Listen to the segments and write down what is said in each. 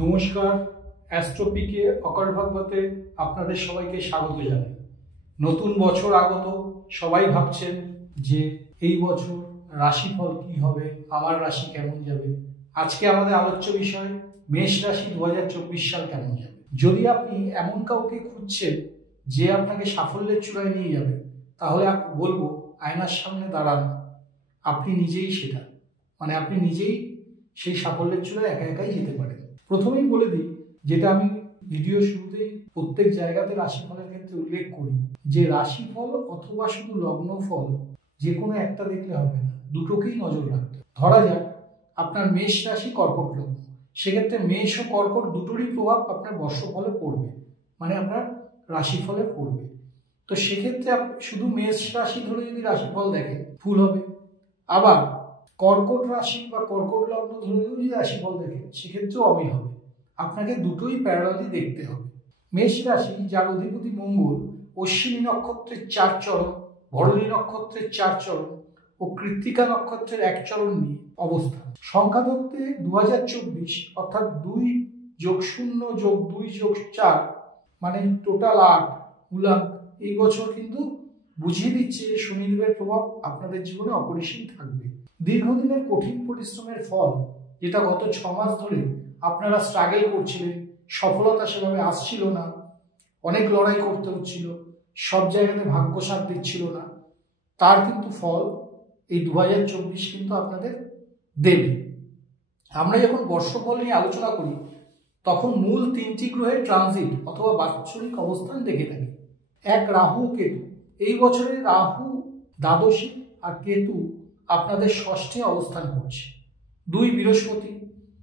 নমস্কার, অ্যাস্ট্রোপিকে অকাল ভাগবতে আপনাদের সবাইকে স্বাগত জানাই। নতুন বছর আগত, সবাই ভাবছেন যে এই বছর রাশিফল কি হবে, আমার রাশি কেমন যাবে। আজকে আমাদের আলোচ্য বিষয় মেষ রাশি 2024 সাল কেমন যাবে। যদি আপনি এমন কাউকে খুঁজছেন যে আপনাকে সাফল্যের চূড়ায় নিয়ে যাবে, তাহলে বলবো আয়নার সামনে দাঁড়ান, আপনি নিজেই সেটা, আপনি নিজেই সেই সাফল্যের চূড়ায় একা একাই যেতে পারেন। প্রথমেই বলে দিই, যেটা আমি ভিডিও শুরুতেই প্রত্যেক জায়গাতে রাশিফলের ক্ষেত্রে উল্লেখ করি, যে রাশিফল অথবা শুধু লগ্নফল যে কোনো একটা দেখলে হবে না, দুটোকেই নজর রাখতে। ধরা যাক আপনার মেষ রাশি কর্কট লগ্ন, সেক্ষেত্রে মেষ ও কর্কট দুটোরই প্রভাব আপনার বর্ষফলে পড়বে, আপনার রাশিফলে পড়বে। তো সেক্ষেত্রে শুধু মেষ রাশি ধরে যদি রাশিফল দেখেন ভুল হবে, আবার কর্কট রাশি বা কর্কট লগ্ন ধরে যদি রাশিফল দেখেন সেক্ষেত্রেও অমিল হবে। আপনাকে দুটোই প্যারালালি দেখতে হবে। মেষ রাশি, যার অধিপতি মঙ্গল অশ্বিনী নক্ষত্রের 4 চরণ, ভরণী নক্ষত্রের 4 চরণ ও কৃত্তিকা নক্ষত্রের 1 চরণ নিয়ে অবস্থান। সংখ্যাতত্ত্বে 2024 অর্থাৎ 2+0+2+4 টোটাল 8 মূলাঙ্ক এই বছর কিন্তু বুঝিয়ে দিচ্ছে শনিদেবের প্রভাব আপনাদের জীবনে অপরিসীম থাকবে। দীর্ঘদিনের কঠিন পরিশ্রমের ফল, যেটা গত 6 মাস ধরে আপনারা স্ট্রাগল করছিলেন, সফলতা সেভাবে আসছিল না, অনেক লড়াই করতে হচ্ছিল, সব জায়গাতে ভাগ্য সাথ দিচ্ছিল না, তার কিন্তু ফল এই 2024 কিন্তু আপনাদের দেবে। আমরা যখন বর্ষফল নিয়ে আলোচনা করি তখন মূল 3টি গ্রহের ট্রানজিট অথবা বাৎসরিক অবস্থান দেখে থাকি। এক, রাহু কেতু। এই বছরে রাহু দ্বাদশী আর কেতু আপনাদের ষষ্ঠে অবস্থান করছে। 2, বৃহস্পতি।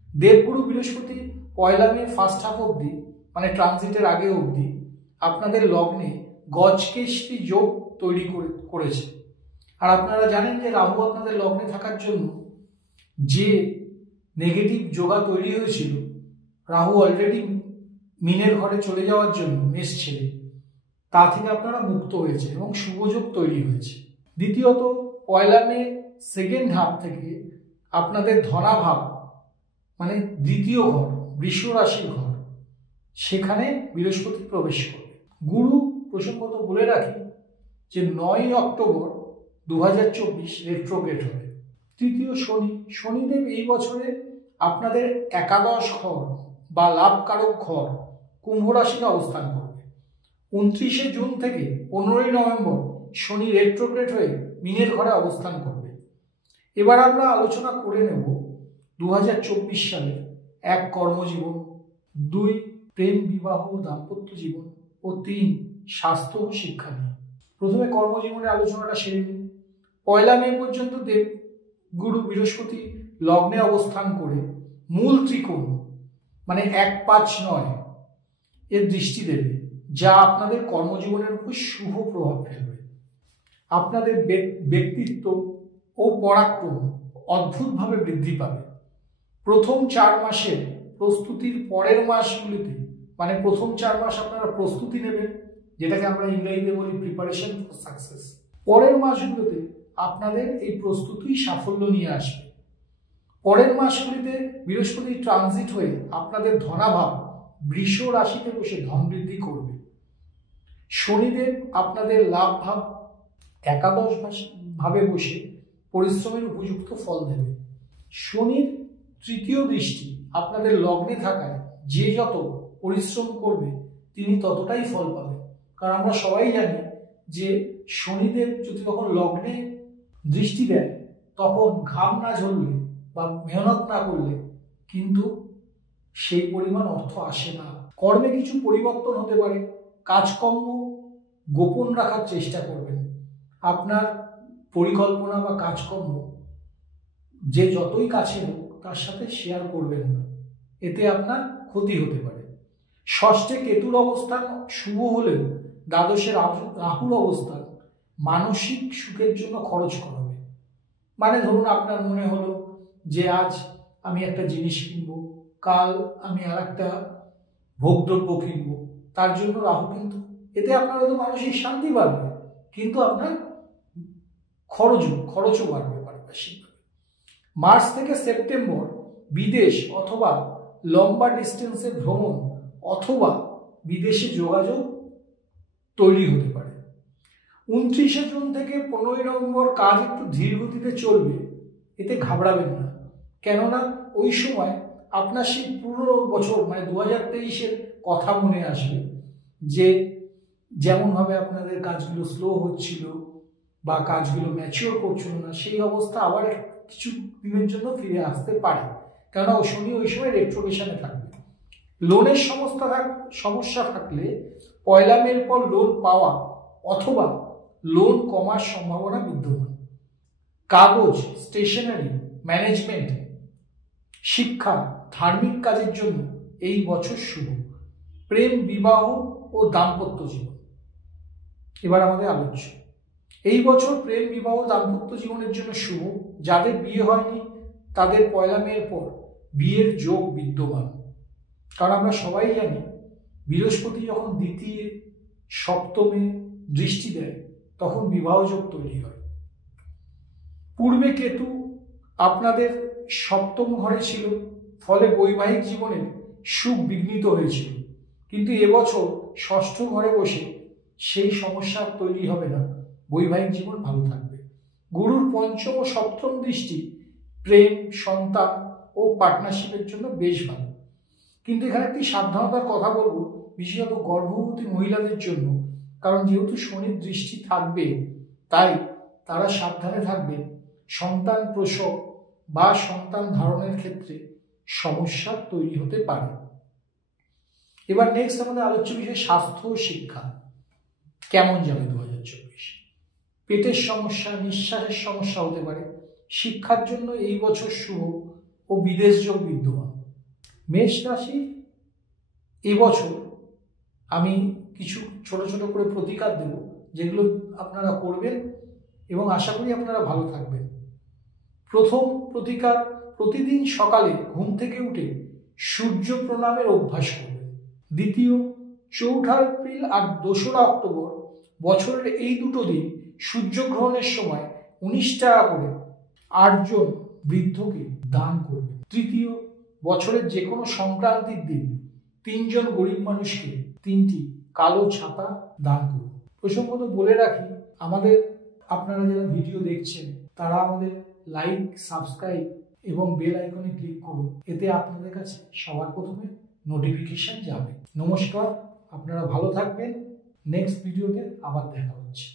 দেবগুরু বৃহস্পতি 1 মে ফার্স্ট হাফ অবধি, ট্রানজিটের আগে অবধি আপনাদের লগ্নে গজকেশরী যোগ তৈরি করেছে। আর আপনারা জানেন যে রাহু আপনাদের লগ্নে থাকার জন্য যে নেগেটিভ যোগা তৈরি হয়েছিল, রাহু অলরেডি মিনের ঘরে চলে যাওয়ার জন্য মেষ ছেড়ে, তা থেকে আপনারা মুক্ত হয়েছে এবং শুভযোগ তৈরি হয়েছে। দ্বিতীয়ত, 1 মে সেকেন্ড হাফ থেকে আপনাদের ধনাভাব দ্বিতীয় ঘর, বৃষ রাশির ঘর, সেখানে বৃহস্পতি প্রবেশ করবে। গুরু প্রসঙ্গত বলে রাখি যে 9 অক্টোবর 2024 রেট্রোগ্রেড হবে। তৃতীয়, শনিদেব এই বছরে আপনাদের একাদশ ঘর বা লাভকারক ঘর কুম্ভ রাশিতে অবস্থান করবে। 29 জুন থেকে 15 নভেম্বর শনি রেট্রোগ্রেড হয়ে মীনের ঘরে অবস্থান করবে। এবার আমরা আলোচনা করে নেব 2024 সালে 1, কর্মজীবন, 2, প্রেম বিবাহ দাম্পত্য জীবন ও 3, স্বাস্থ্য ও শিক্ষা নিয়ে। প্রথমে কর্মজীবনের আলোচনাটা সেরে নিই। 1 মে পর্যন্ত দেবগুরু বৃহস্পতি লগ্নে অবস্থান করে মূল ত্রিকোণ 1-5-9 এর দৃষ্টি দেবে, যা আপনাদের কর্মজীবনের উপর শুভ প্রভাব ফেলবে। আপনাদের ব্যক্তিত্ব ও পরাক্রম অদ্ভুতভাবে বৃদ্ধি পাবে। প্রথম 4 মাসের প্রস্তুতির পরের মাসগুলিতে, প্রথম 4 মাস আপনারা প্রস্তুতি নেবেন, যেটাকে আমরা ইংরেজিতে বলি প্রিপারেশন ফর সাকসেস। পরের মাসগুলোতে আপনাদের এই প্রস্তুতি সাফল্য নিয়ে আসবে। পরের মাসগুলিতে বৃহস্পতি ট্রানজিট হয়ে আপনাদের ধনাভাব বৃষ রাশিতে বসে ধন বৃদ্ধি করবে। শনিদেব আপনাদের লাভ ভাব একাদশ ভাবে বসে পরিশ্রমের উপযুক্ত ফল দেবে। শনির তৃতীয় দৃষ্টি আপনাদের লগ্নে থাকায় যে যত পরিশ্রম করবে তিনি ততটাই ফল পাবে। কারণ আমরা সবাই জানি যে শনিদেব যদি তখন লগ্নে দৃষ্টি দেয়, তখন ঘাম না ঝরলে বা মেহনত না করলে কিন্তু সেই পরিমাণ অর্থ আসে না। কর্মে কিছু পরিবর্তন হতে পারে, কাজকর্ম গোপন রাখার চেষ্টা করবেন। আপনার পরিকল্পনা বা কাজকর্ম যে যতই কাছে হোক তার সাথে শেয়ার করবেন না, এতে আপনার ক্ষতি হতে পারে। ষষ্ঠে কেতুর অবস্থান শুভ হলেও দ্বাদশে রাহুর অবস্থান মানসিক সুখের জন্য খরচ করাবে। ধরুন আপনার মনে হলো যে আজ আমি একটা জিনিস কিনবো, কাল আমি আর একটা ভোগদ্রব্য কিনবো, তার জন্য রাহু কিন্তু, এতে আপনার হয়তো মানসিক শান্তি বাড়বে, কিন্তু আপনার খরচও বাড়বে পারিপার্শ্বিকভাবে। মার্চ থেকে সেপ্টেম্বর বিদেশ অথবা লম্বা ডিস্টেন্সের ভ্রমণ অথবা বিদেশে যোগাযোগ তৈরি হতে পারে। 29শে জুন থেকে 15ই নভেম্বর কাজ একটু ধীর গতিতে চলবে, এতে ঘাবড়াবেন না, কেননা ওই সময় আপনার সেই পুরো বছর মানে 2023-এর কথা মনে আসবে, যে যেমনভাবে আপনাদের কাজগুলো স্লো হচ্ছিল বা কাজগুলো ম্যাচিওর করছিল না, সেই অবস্থা আবার কিছু দিনের জন্য ফিরে আসতে পারে, কেননা শনি ওই সময় রেট্রোগেশনে থাকবে। লোনের সমস্যা থাকলে 1 মের পর লোন পাওয়া অথবা লোন কমার সম্ভাবনা বিদ্যমান। কাগজ, স্টেশনারি, ম্যানেজমেন্ট, শিক্ষা, ধার্মিক কাজের জন্য এই বছর শুভ। প্রেম, বিবাহ ও দাম্পত্য জীবন এবার আমাদের আলোচ্য। এই বছর প্রেম, বিবাহ, দাম্পত্য জীবনের জন্য শুভ। যাদের বিয়ে হয়নি তাদের 1 মের পর বিয়ের যোগ বিদ্যমান, কারণ আমরা সবাই জানি বৃহস্পতি যখন দ্বিতীয় সপ্তমে দৃষ্টি দেয় তখন বিবাহ যোগ তৈরি হয়। পূর্বে কেতু আপনাদের সপ্তম ঘরে ছিল, ফলে বৈবাহিক জীবনের সুখ বিঘ্নিত হয়েছিল, কিন্তু এবছর ষষ্ঠ ঘরে বসে সেই সমস্যা তৈরি হবে না, বৈবাহিক জীবন ভালো থাকবে। গুরুর পঞ্চম ও সপ্তম দৃষ্টি প্রেম, সন্তান ও পার্টনারশিপের জন্য বেশ ভালো, কিন্তু এখানে একটি সাবধানতার কথা বলবো, বিশেষত গর্ভবতী মহিলাদের জন্য, কারণ যেহেতু শনির দৃষ্টি থাকবে তাই তারা সাবধানে থাকবে। সন্তান প্রসব বা সন্তান ধারণের ক্ষেত্রে সমস্যা তৈরি হতে পারে। এবার নেক্সট আমাদের আলোচ্য বিষয় স্বাস্থ্য ও শিক্ষা কেমন যাবে 2024। পেটের সমস্যা, নিঃশ্বাসের সমস্যা হতে পারে। শিক্ষার জন্য এই বছর শুভ ও বিদেশ যোগ বিদ্যমান। মেষ রাশি এবছর আমি কিছু ছোট ছোট করে প্রতিকার দেব, যেগুলো আপনারা করবেন এবং আশা করি আপনারা ভালো থাকবেন। প্রথম প্রতিকার, প্রতিদিন সকালে ঘুম থেকে উঠে সূর্য প্রণামের অভ্যাস করবেন। দ্বিতীয়, 4 এপ্রিল আর 2রা অক্টোবর বছরের এই দুটো দিন সূর্যগ্রহণের সময় 19 টাকা করে 8 জন বৃদ্ধকে দান করবেন। তৃতীয়, বছরের যে কোনো সংক্রান্তির দিন 3 জন গরিব মানুষকে 3টি কালো ছাতা দান করুন। প্রসঙ্গত বলে রাখি, আপনারা যারা ভিডিও দেখছেন তারা আমাদের লাইক, সাবস্ক্রাইব এবং বেল আইকনে ক্লিক করুন, এতে আপনাদের কাছে সবার প্রথমে নোটিফিকেশন যাবে। নমস্কার, আপনারা ভালো থাকবেন। নেক্সট ভিডিওতে আবার দেখা হচ্ছে।